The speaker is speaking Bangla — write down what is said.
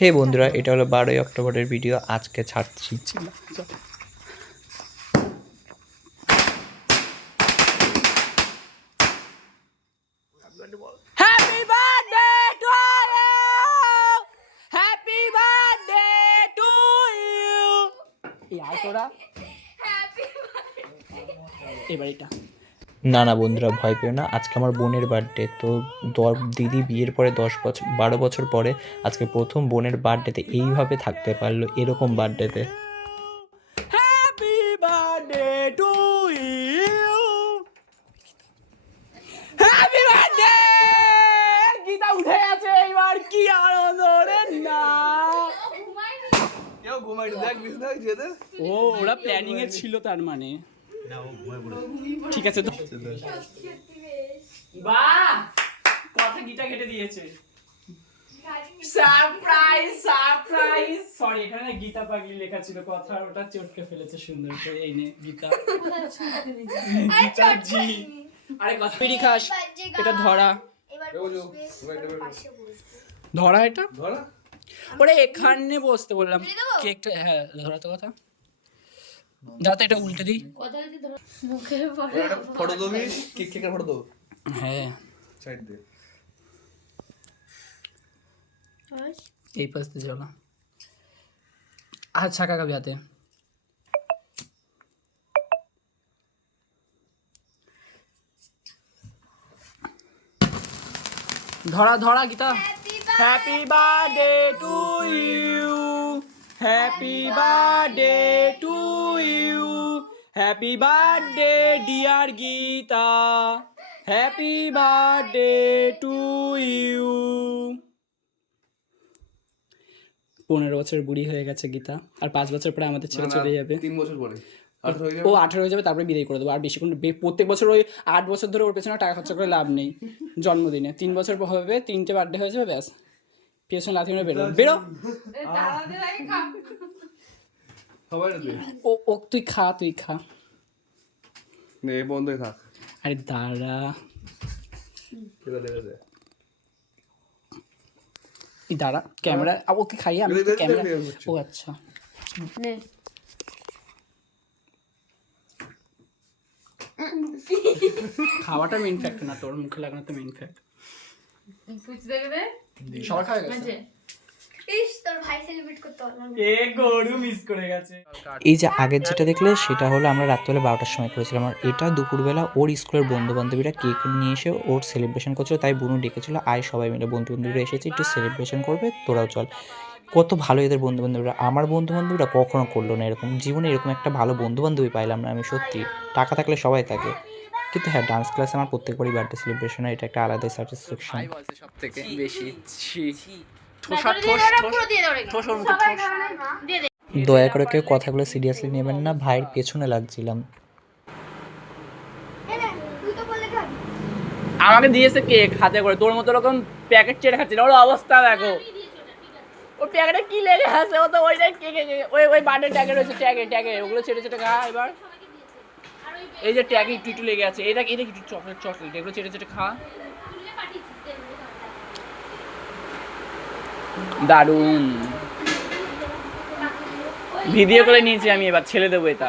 হে বন্ধুরা, এটা হলো 12ই অক্টোবরের ভিডিও। আজকে ছাড়ছি। Happy birthday to you, happy birthday to you. ইয়ার তোরা এবার এটা না বন্ধুরা, ভয় পেও না। আজকে আমার বোনের বার্থডে। তো দিদি বিয়ের পরে 12 বছর পরে আজকে প্রথম বোনের বার্থডেতে এইভাবে থাকতে পারলো, এরকম বার্থডেতে। Happy birthday to you, happy birthday. Gita উঠে আছে এবার, কি আনন্দ রে। না কেউ ঘুমাই দেখ বিছনা যেতে। ও ওরা প্ল্যানিং এ ছিল, তার মানে ঠিক আছে তো। বাহ, কথা গীতা কেটে দিয়েছে। Surprise surprise. সরি, এখানে গীতা পাগলি লেখা ছিল, কথা ওটা চটকে ফেলেছে সুন্দর করে। এই নে গীতা। গীতা জি। আরে কথা বিড়ি খাস, এটা ধরা ধরা, এটা ধরা ওরে এখানে বসতে বললাম। কেকটা হ্যাঁ ধরা তো কথা। দাঁড়া, এটা উল্টে দিই। ফটো দিবি, কেকের ফটো দাও। হ্যাঁ সাইড দে। এই পাশ দিয়ে চলো। আচ্ছা কাকা বিয়াতে ধরা ধরা Gita. Happy birthday to you, happy birthday to you, happy birthday dear Gita, happy birthday to you. 15 বছর বুড়ি হয়ে গেছে গীতা, আর 5 বছর পরে আমাদের ছেড়ে চলে যাবে। 3 বছর পরে 18 হয়ে যাবে। ও 18 হয়ে যাবে, তারপরে বিদায় করে দেবো। আর বেশিক্ষণ প্রত্যেক বছর ওই 8 বছর ধরে ওর পেছনে টাকা খরচা করে লাভ নেই। জন্মদিনে 3 বছর হবে, 3টে বার্থডে হয়ে যাবে, ব্যাস পেছনে লাথি মেরে বেরো বেরো। সবাই দে। ও তুই খা, তুই খা। নে বন্ধই থাক। আরে দাঁড়া, কেটে দে দে। দাঁড়া ক্যামেরা ওকে খাইয়ে আমি ক্যামেরা। ও আচ্ছা নে খাওয়াটা মেইন ফ্যাক্টর না, তোর মুখে লাগানো তো মেইন ফ্যাক্ট। কুচ দেখে দে সবার খাওয়া গেছে। ইস তোর ভাই সেলিব্রেট করতে পারলো না। এ গরু মিস করে গেছে। এই যে আগের যেটা দেখলে, সেটা হলো আমরা রাত্রিবেলা 12টার সময় করেছিলাম। আর এটা দুপুরবেলা ওর স্কুলের বন্ধু বান্ধবীরা কেক নিয়ে এসে ওর সেলিব্রেশন করছিল। তাই বোনও ডেকেছিল, আয় সবাই মিলে বন্ধু বান্ধবীরা এসেছে, একটু সেলিব্রেশন করবে, তোরাও চল। কত ভালো এদের বন্ধু বান্ধবীরা। আমার বন্ধু বান্ধবীরা কখনো করলো না এরকম, জীবনে এরকম একটা ভালো বন্ধু বান্ধবী পাইলাম না আমি, সত্যি। টাকা থাকলে সবাই থাকে, কিন্তু হ্যাঁ ডান্স ক্লাসে আমার প্রত্যেকবারই বার্থডে সেলিব্রেশন হয়, এটা একটা আলাদাই স্যাটিসফ্যাকশন। সব থেকে বেশি দয়া করে কেউ কথাগুলো সিরিয়াসলি নেবেন না, ভাইয়ের পেছনে লাগছিলাম। আমাকে দিয়েছে কেক হাতে করে, তোর মতো রকম প্যাকেট চেড়ে খাচ্ছে। ওর অবস্থা দেখো, ওর প্যাকেটে কি লেগে আছে, ও তো ওইটাই কেকে ওই বার্থডে ট্যাগে রয়েছে, ট্যাগে ওগুলো ছেড়ে ছেড়ে খা এবার। এই যে ট্যাগে একটু লেগে আছে, এটা কি চকলেট এগুলো ছেড়ে খা। দারুণ ভিডিও করে নিয়েছি আমি, এবার ছেড়ে দেবো এটা।